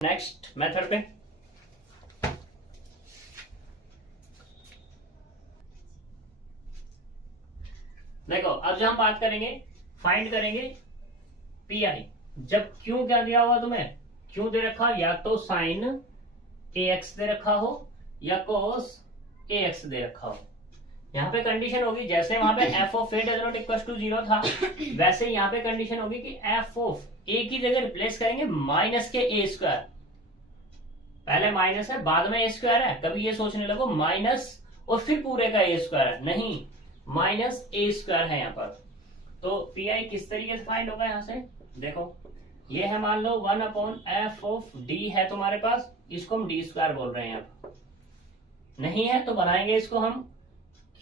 Next method पे देखो, अब जो हम बात करेंगे फाइंड करेंगे पी आई। जब क्यों क्या दिया हुआ तुम्हें, क्यों दे रखा, या तो साइन ए एक्स दे रखा हो या कोस ए एक्स दे रखा हो। यहाँ पे कंडीशन होगी जैसे वहां पे F of A does not equal to 0 था, वैसे यहाँ पे कंडीशन होगी कि एफ ऑफ ए की जगह रिप्लेस करेंगे माइनस के ए स्क्वायर। पहले माइनस है बाद में ए स्क्वायर है, कभी ये सोचने लगो माइनस और फिर पूरे का ए स्क्वायर है, नहीं, माइनस ए स्क्वायर है यहाँ पर। तो पी आई किस तरीके से फाइंड होगा, यहाँ से देखो, ये है मान लो 1 अपॉन एफ ऑफ डी है तुम्हारे पास, इसको हम डी स्क्वायर बोल रहे हैं यहाँ पर। नहीं है तो बनाएंगे इसको हम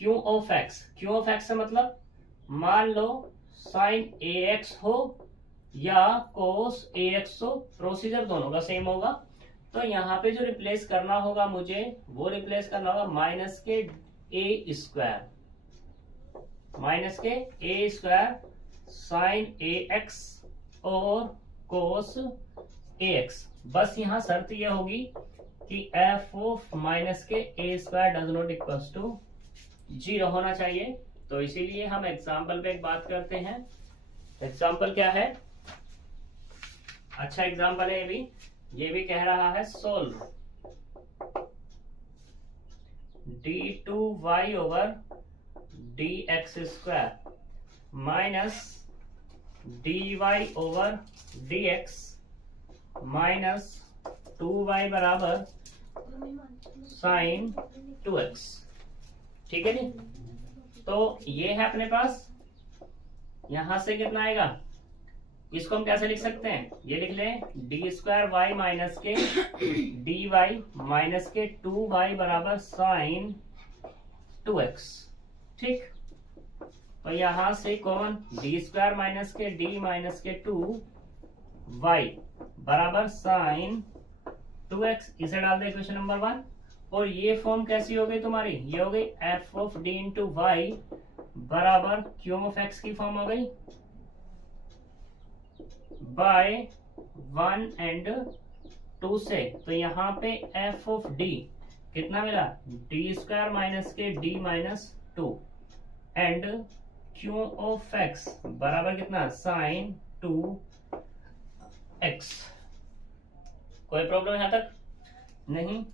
Q of x. Q of x से मतलब मान लो साइन ए एक्स हो या कोस ए एक्स हो, प्रोसीजर दोनों का सेम होगा। तो यहाँ पे जो रिप्लेस करना होगा मुझे, वो रिप्लेस करना होगा माइनस के ए स्क्वायर, माइनस के A square sine A x और कोस ए एक्स। बस यहाँ शर्त यह होगी कि एफ ऑफ माइनस के A square does not equal to 0 होना चाहिए। तो इसीलिए हम एग्जाम्पल पे एक बात करते हैं। एग्जाम्पल क्या है, अच्छा एग्जाम्पल है ये भी कह रहा है solve d2y over dx square minus dy over dx minus 2y बराबर साइन 2x। ठीक है जी। तो ये है अपने पास, यहां से कितना आएगा, इसको हम कैसे लिख सकते हैं, ये लिख लें डी स्क्वायर वाई माइनस के डी वाई माइनस के 2y बराबर साइन 2x। ठीक, तो यहां से कॉमन डी स्क्वायर माइनस के डी माइनस के 2y बराबर साइन 2x, इसे डाल दे क्वेश्चन नंबर 1। और ये फॉर्म कैसी हो गई तुम्हारी, ये हो गई F of D into Y बराबर क्यू ऑफ एक्स की फॉर्म हो गई बाय 1 एंड 2 से। तो यहाँ पे एफ ऑफ डी कितना मिला, डी स्क्वायर माइनस के D minus 2 and Q of x बराबर कितना, साइन 2x। कोई प्रॉब्लम यहां तक नहीं?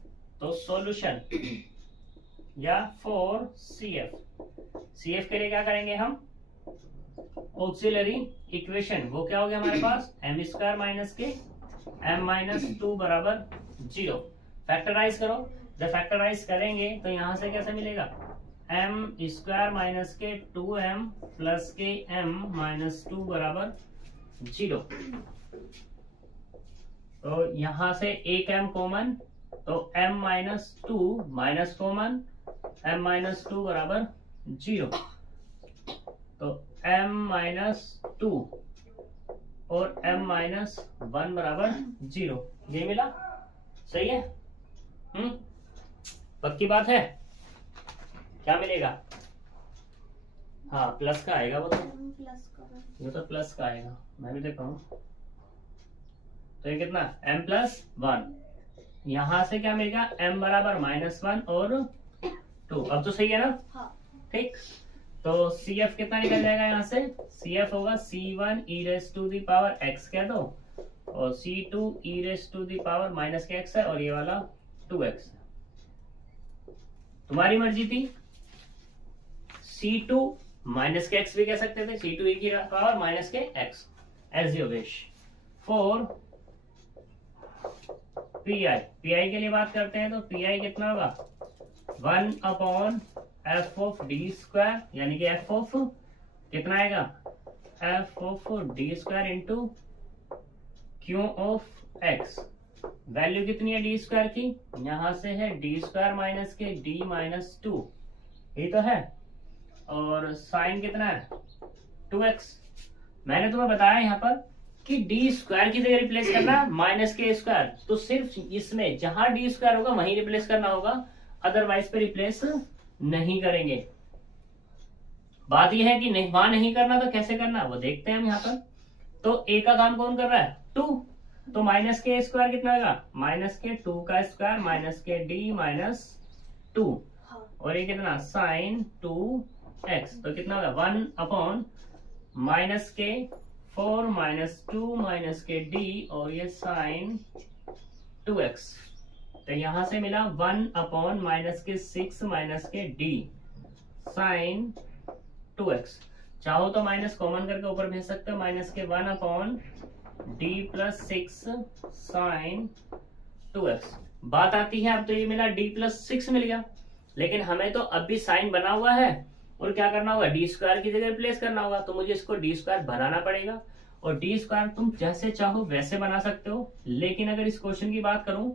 तो सॉल्यूशन या फॉर CF, CF के लिए क्या करेंगे हम, ऑक्सिलरी इक्वेशन, वो क्या हो गया हमारे पास, एम स्क्वायर माइनस के एम माइनस 2 बराबर 0। फैक्टराइज करो, जब फैक्टराइज करेंगे तो यहां से कैसे मिलेगा, एम स्क्वायर माइनस के 2m प्लस के m माइनस 2 बराबर 0। तो यहां से एक m कॉमन, तो m minus 2 minus common, m minus 2 बराबर 0। तो m माइनस 2 और m माइनस 1 बराबर 0, ये मिला। सही है, पक्की बात है। क्या मिलेगा, हाँ प्लस का आएगा, वो तो प्लस का आएगा, मैं भी देखा हूं। तो ये कितना, m प्लस 1, यहां से क्या मिलेगा, m बराबर माइनस 1 और 2। अब तो सही है ना, हाँ। ठीक, तो CF कितना निकल जाएगा यहाँ से, CF होगा C1 e raise to the power x कह दो, और C2 e raise to the power minus के x है, और ये वाला 2x है। तुम्हारी मर्जी थी, C2 माइनस के x भी कह सकते थे, C2 e की पावर माइनस के x, as you wish. For PI, PI के लिए बात करते हैं, तो PI कितना होगा, 1 upon F of D square, यानी कि एफ ऑफ कितना आएगा, F of D square into Q of x. Value कितनी है डी स्क्वायर की, यहां से है डी स्क्वायर माइनस के डी माइनस 2, ये तो है, और साइन कितना है 2x। मैंने तुम्हें बताया यहाँ पर कि डी स्क्वायर की जगह रिप्लेस करना माइनस के स्क्वायर, तो सिर्फ इसमें जहां डी स्क्वायर होगा वहीं रिप्लेस करना होगा, अदरवाइज पे रिप्लेस नहीं करेंगे। बात यह है कि नहीं, वहां नहीं करना तो कैसे करना, वो देखते हैं हम यहाँ पर। तो ए का काम कौन कर रहा है, 2, तो माइनस के स्क्वायर कितना होगा, माइनस के 2 का स्क्वायर माइनस के डी माइनस 2 और ये कितना साइन 2x, तो कितना होगा 1 अपॉन माइनस के 4 माइनस 2 माइनस के डी और ये साइन 2x। तो यहां से मिला 1 अपॉन माइनस के 6 माइनस के डी साइन 2x। चाहो तो माइनस कॉमन करके ऊपर भेज सकते हो, माइनस के 1 upon D plus 6 sign 2x। बात आती है अब तो ये मिला डी प्लस 6 मिल गया, लेकिन हमें तो अब भी साइन बना हुआ है और क्या करना होगा, डी स्क्वायर की जगह रिप्लेस करना होगा। तो मुझे इसको डी स्क्वायर बनाना पड़ेगा और डी स्क्वायर तुम जैसे चाहो वैसे बना सकते हो, लेकिन अगर इस क्वेश्चन की बात करूं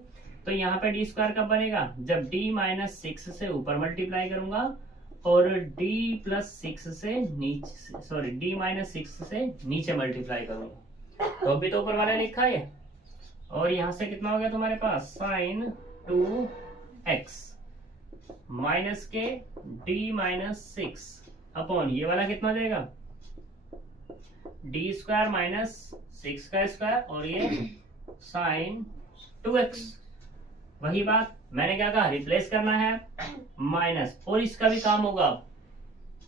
तो यहाँ पे डी स्क्वायर कब बनेगा, जब डी माइनस 6 से ऊपर मल्टीप्लाई करूंगा और डी प्लस 6 से नीचे, सॉरी डी माइनस 6 से नीचे मल्टीप्लाई करूंगा। तो अभी तो ऊपर वाला लिखा है और यहां से कितना हो गया तुम्हारे पास साइन 2x माइनस के डी माइनस 6 अपॉन ये वाला कितना देगा डी स्क्वायर माइनस 6 का स्क्वायर और ये साइन 2x। वही बात मैंने क्या कहा, रिप्लेस करना है माइनस, और इसका भी काम होगा।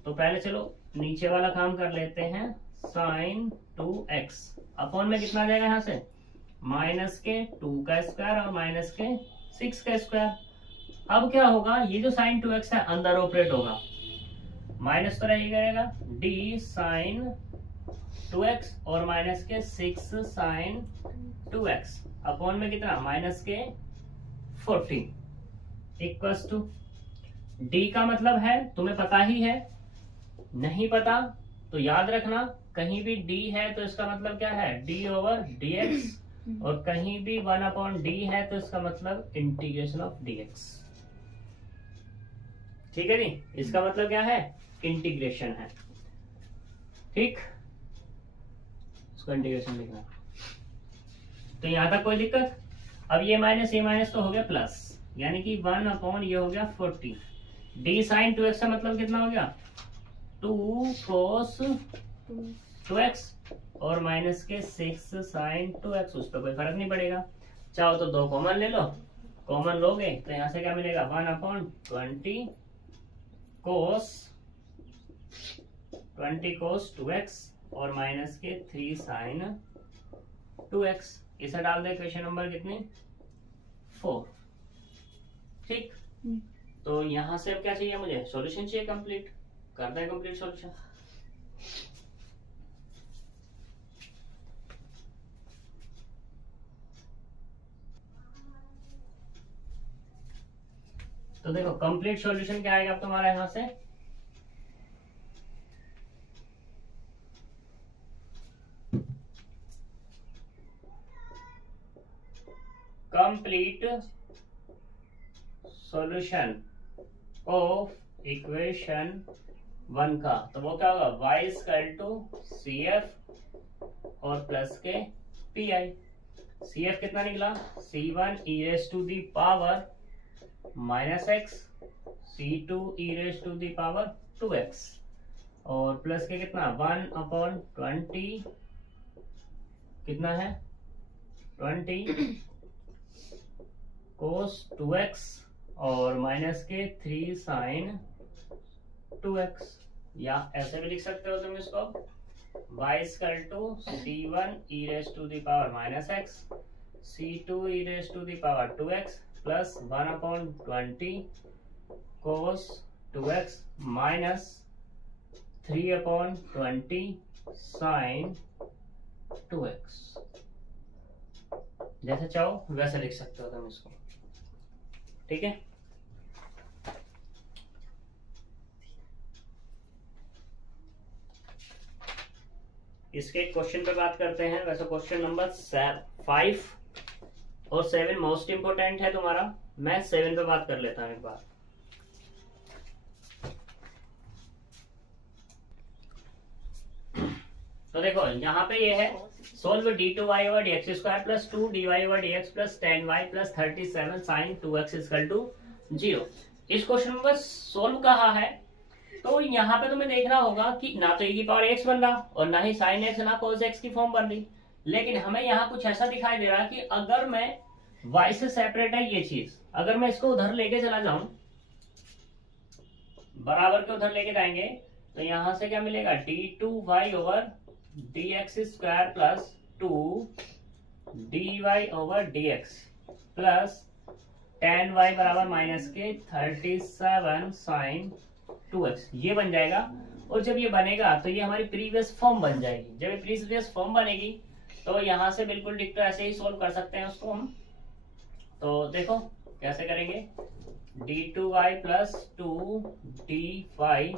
तो पहले चलो नीचे वाला काम कर लेते हैं, साइन 2x अपॉन में कितना आ जाएगा यहाँ से माइनस के 2 का स्क्वायर और माइनस के 6 का स्क्वायर। अब क्या होगा, ये जो साइन 2x है अंदर ऑपरेट होगा, माइनस तो रहेगा डी साइन 2x और माइनस के 6 साइन 2x अपॉन में कितना माइनस के 40 इक्वल्स टू डी का मतलब है तुम्हें पता ही है, नहीं पता तो याद रखना कहीं भी डी है तो इसका मतलब क्या है डी ओवर डी एक्स और कहीं भी 1 अपॉन डी है तो इसका मतलब इंटीग्रेशन ऑफ dx। ठीक है नी, इसका मतलब क्या है इंटीग्रेशन है। ठीक, इसको इंटीग्रेशन लिखना। तो यहां तक कोई दिक्कत। अब ये माइनस तो हो गया प्लस, यानी कि 1 अपॉन ये हो गया 40। डी साइन 2x का मतलब कितना हो गया 2 cos 2x और माइनस के 6 साइन 2x, उस पर कोई फर्क नहीं पड़ेगा। चाहो तो 2 कॉमन ले लो, कॉमन लोगे तो यहां से क्या मिलेगा 1 अपॉन 20 cos 2x और माइनस के 3 साइन 2x। इसे डाल दे क्वेश्चन नंबर कितने 4। ठीक, तो यहां से अब क्या चाहिए मुझे, सॉल्यूशन चाहिए कंप्लीट। करते हैं कंप्लीट सॉल्यूशन। तो देखो कंप्लीट सॉल्यूशन क्या आएगा अब तुम्हारा यहां से, कंप्लीट सॉल्यूशन ऑफ इक्वेशन 1 का, तो वो क्या होगा y इक्वल टू CF और प्लस के PI। CF कितना निकला C1 e raise to the power minus x, C2 e raise to the power 2x और प्लस के कितना 1 अपॉन 20 कितना है 20 cos 2x और माइनस के 3 साइन 2x, या ऐसे भी लिख सकते हो तुम इसको y equal to C1 e raise to the power minus x, C2 e raise to the power 2x plus 1 upon 20 cos 2x minus 3 upon 20 sine 2x। जैसे चाहो वैसे लिख सकते हो तुम इसको। ठीक है, इसके क्वेश्चन पे बात करते हैं। वैसे क्वेश्चन नंबर 5 और 7 मोस्ट इंपोर्टेंट है तुम्हारा। मैं 7 पे बात कर लेता हूं एक बार। तो देखो यहाँ पे ये है solve d2y over dx square plus 2 dy over dx plus 10y plus 37 sine 2x equal to 0। इस क्वेश्चन में बस सोल्व कहा है, तो यहाँ पे तुम्हें देखना होगा कि ना तो e की पावर x बन रहा और ना ही साइन x ना cos x की फॉर्म बन रही। लेकिन हमें यहाँ कुछ ऐसा दिखाई दे रहा है कि अगर मैं y से सेपरेट है ये चीज, अगर मैं इसको उधर लेके चला जाऊं, बराबर के उधर लेके जाएंगे, तो यहां से क्या मिलेगा, d2y over dx square plus 2dy over dx plus tan y बराबर माइनस के 37 साइन 2x, ये बन जाएगा। और जब ये बनेगा तो ये हमारी प्रीवियस फॉर्म बन जाएगी। जब ये प्रीवियस फॉर्म बनेगी तो यहाँ से बिल्कुल डिक्टो ऐसे ही सोल्व कर सकते हैं उसको हम। तो देखो कैसे करेंगे, d2y प्लस 2dy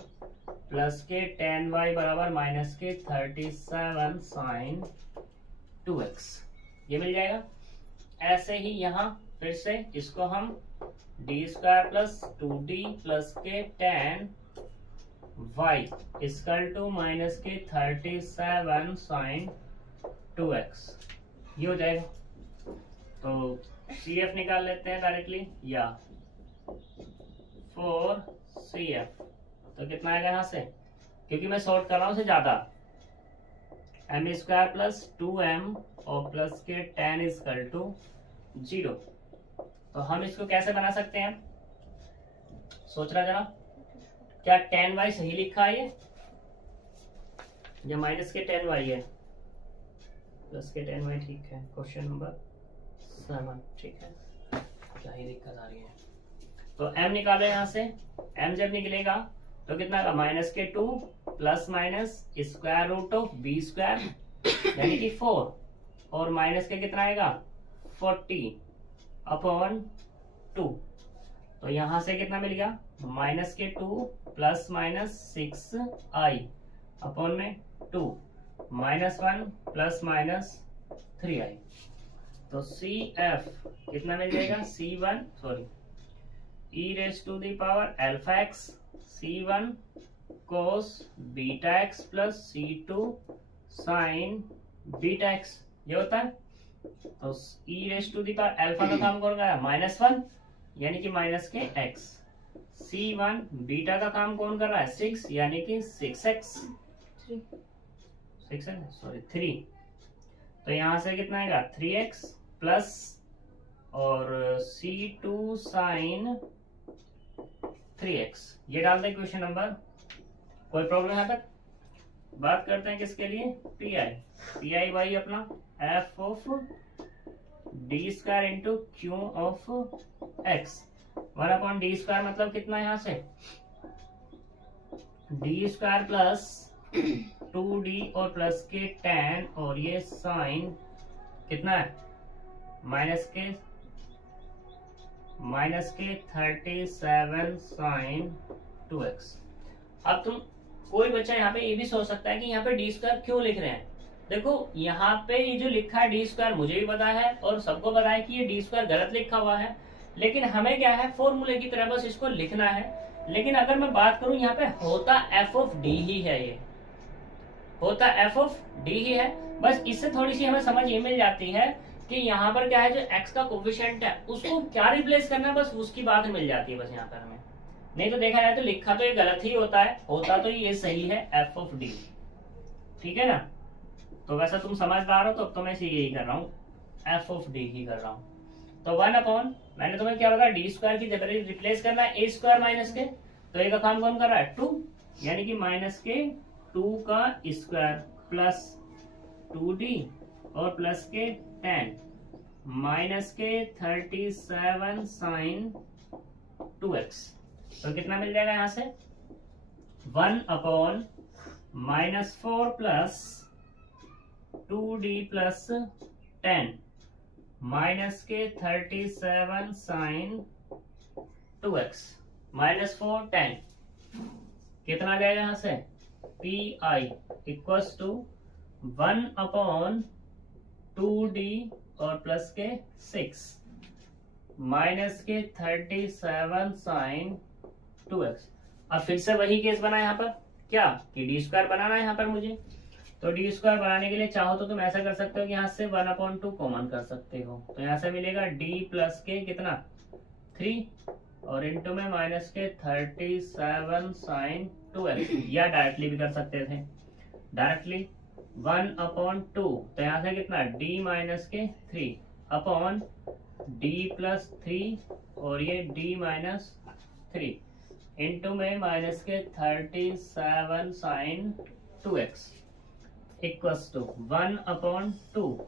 प्लस के tan y बराबर माइनस के 37 साइन 2x, ये मिल जाएगा। ऐसे ही यहाँ फिर से इसको हम D square plus 2d plus के tan y equal to minus के 37 साइन 2x, ये हो जाएगा। तो CF निकाल लेते हैं डायरेक्टली, या 4CF, तो कितना आएगा यहाँ से, क्योंकि मैं सॉर्ट कर रहा हूँ से ज्यादा, m स्क्वायर प्लस 2m और प्लस के tan इक्वल टू 0। तो हम इसको कैसे बना सकते हैं, सोचना जरा, क्या tan y सही लिखा है ये माइनस के tan y है, प्लस के tan y ठीक है। क्वेश्चन नंबर 7 ठीक है, क्या ही दिक्कत आ रही है। तो m निकालो यहाँ से, m जब निकलेगा तो कितना का, माइनस के 2 plus minus square root of b square यानी कि 4, और माइनस के कितना आएगा 40 अपॉन 2। तो यहां से कितना मिल गया, माइनस के 2 प्लस माइनस 6i अपॉन में 2 माइनस 1 प्लस माइनस 3i। तो CF कितना मिल जाएगा, C1 sorry e raise to the power alpha x C1 cos beta x plus C2 sine beta x, ये होता है। तो e raise to the power alpha का काम कौन कर रहा है, -1 यानी कि माइनस के x, C1 बीटा का काम कौन कर रहा है 6 यानी कि 6x 6 है सॉरी 3। तो यहां से कितना आएगा 3x प्लस और C2 साइन 3x, ये डाल दें क्वेश्चन नंबर। कोई प्रॉब्लम यहाँ तक? बात करते हैं किसके लिए, पी वाई अपना f of D square into Q of x, 1 upon D square मतलब कितना है यहाँ से डी स्क्वायर प्लस 2d और प्लस के tan और ये साइन कितना है माइनस के 37 साइन 2x। अब तुम कोई बच्चा यहाँ पे ये भी सोच सकता है कि यहाँ पे डी स्क्वायर क्यों लिख रहे हैं। देखो यहाँ पे ये जो लिखा है डी स्क्वायर मुझे भी पता है और सबको पता है कि ये डी स्क्वायर गलत लिखा हुआ है, लेकिन हमें क्या है फॉर्मूले की तरह बस इसको लिखना है। लेकिन अगर मैं बात करूं यहाँ पे होता एफ ऑफ डी ही है, ये होता एफ ऑफ डी ही है। बस इससे थोड़ी सी हमें समझ ये मिल जाती है कि यहाँ पर क्या है, जो एक्स का कोफिशिएंट है उसको क्या रिप्लेस करना है, बस उसकी बात मिल जाती है बस यहाँ पर हमें। नहीं तो देखा जाए तो लिखा तो ये गलत ही होता है, होता तो ये सही है एफ ऑफ डी, ठीक है ना। तो वैसा तुम समझदार हो तो अब तो मैं यही कर रहा हूँ, एफ ऑफ डी ही कर रहा हूँ। तो 1 अपॉन मैंने तुम्हें क्या बताया, डी स्क्वायर की जगह रिप्लेस करना है ए स्क्वायर माइनस के, तो ए का काम कौन कर रहा है 2 यानी कि माइनस के 2 का स्क्वायर प्लस 2d और प्लस के 10 माइनस के 37 साइन 2x। तो कितना मिल जाएगा यहाँ से 1 upon -4 plus 2d plus 10 minus के 37 साइन 2x -4 10 कितना आ जाएगा यहाँ से P I equals to 1 upon 2d और प्लस के 6 माइनस के 37 साइन 2x। अब फिर से वही केस बना यहाँ पर क्या कि डी स्क्वायर बनाना है यहाँ पर मुझे। तो डी स्क्वायर बनाने के लिए चाहो तो तुम ऐसा कर सकते हो कि यहाँ से 1/2 कॉमन कर सकते हो, तो यहाँ से मिलेगा d प्लस के कितना 3 और इंटू में माइनस के 37 साइन 2x, या डायरेक्टली भी कर सकते थे डायरेक्टली। 1/2, तो यहां से कितना d माइनस के 3 अपॉन d+3 और ये d माइनस 3 इंटू में माइनस के 37 साइन 2x इक्वल्स टू 1/2,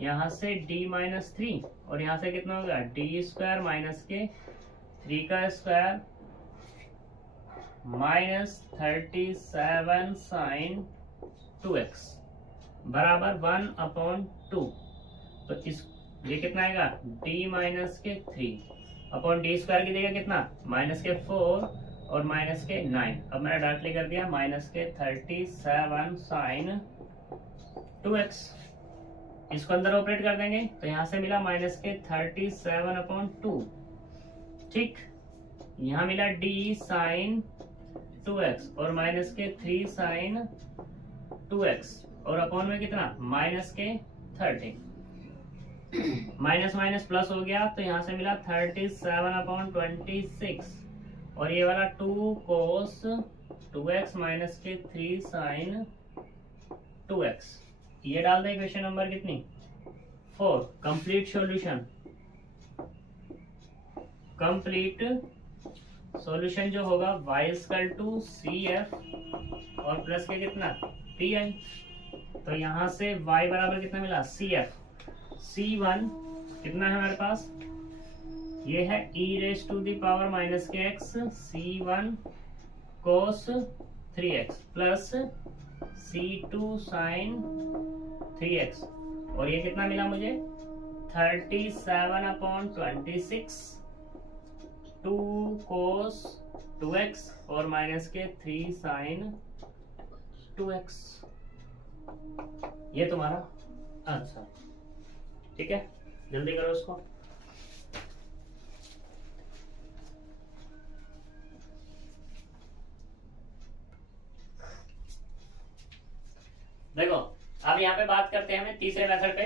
यहाँ से d माइनस 3 और यहाँ से कितना होगा d² माइनस के 3 का स्क्वायर माइनस 37 साइन 2x बराबर 1/2। तो इस ये कितना आएगा d माइनस के 3 अपॉन d² की जगह कितना माइनस के 4 और माइनस के 9। अब मैंने डायरेक्टली कर दिया माइनस के 37 साइन 2x। इसको अंदर ऑपरेट कर देंगे तो यहां से मिला माइनस के 37/2। ठीक, यहां मिला d साइन 2x और माइनस के 3 साइन 2x और अपॉन में कितना माइनस के 30। माइनस माइनस प्लस हो गया तो यहां से मिला 37/26 और ये वाला 2 cos 2x माइनस के 3 साइन 2x। ये डाल दें क्वेश्चन नंबर कितनी 4। कंप्लीट सॉल्यूशन, कंप्लीट सॉल्यूशन जो होगा y = CF और प्लस के कितना PI। तो यहां से y बराबर कितना मिला CF। C1 कितना है हमारे पास, ये है e⁻⁻⁻x C1 cos 3x plus C2 sin 3x और ये कितना मिला मुझे 37/26 2 cos 2x और माइनस के 3 sin 2x। ये तुम्हारा आंसर। ठीक है, जल्दी करो उसको। देखो अब यहाँ पे बात करते हैं हम तीसरे मेथड पे।